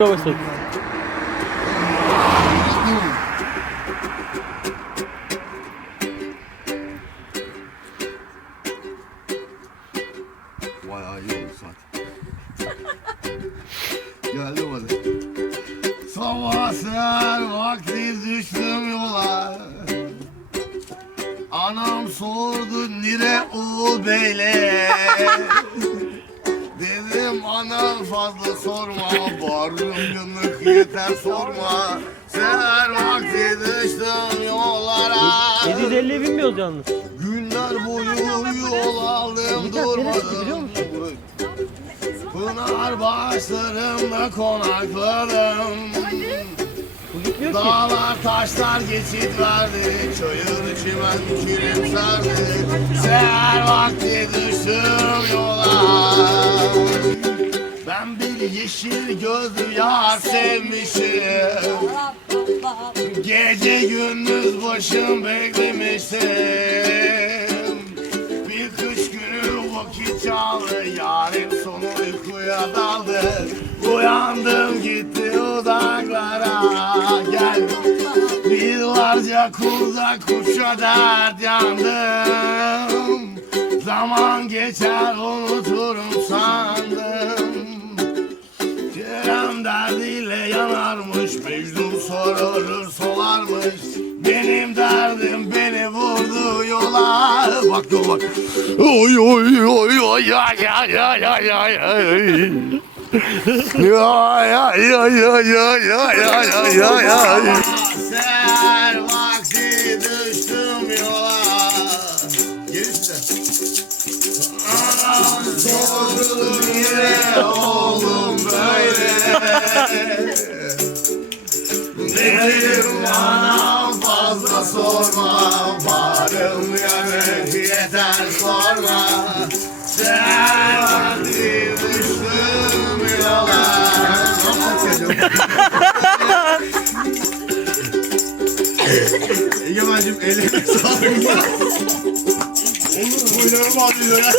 başladık. Bayağı iyi oldu saat. Geldi hadi. Sabah ser vakti düştüm yola. Anam sordu nire oğul beyle. Dedim ana fazla sorma Varım günlük yeter sorma Seher vakti düştüm yollara 750'ye binmiyoruz yalnız. Günler boyu yol aldım Mithat neresi biliyor durmadım? Pınar başlarımda konakladım Bu gitmiyor ki. Dağlar taşlar geçit verdi Çayır çimen kirim sardı Seher vakti düştüm yeşil gözlü yar sevmişim. Gece gündüz başım beklemiştim Bir kış günü vakit çaldı Yarın sonu uykuya daldı. Uyandım gitti uzaklara Gel. Yıllarca kurda kuşa dert yandım. Zaman geçer unuturum yanarmış Mecnun sorulur solarmış Benim derdim beni vurdu yola Bak dur bak Oy oy oy oy ya ya ya ya ya ya Ya ya ya ya ya ya ya ya ya ya Ser vakti düştüm yola Gerisi de sordu yine oğlum böyle Anam fazla sorma Varım yemek yeter sorma Sen hadi düştüm yola Egemen'cim ellerine sağlık. Buyurun bağlıyor ya.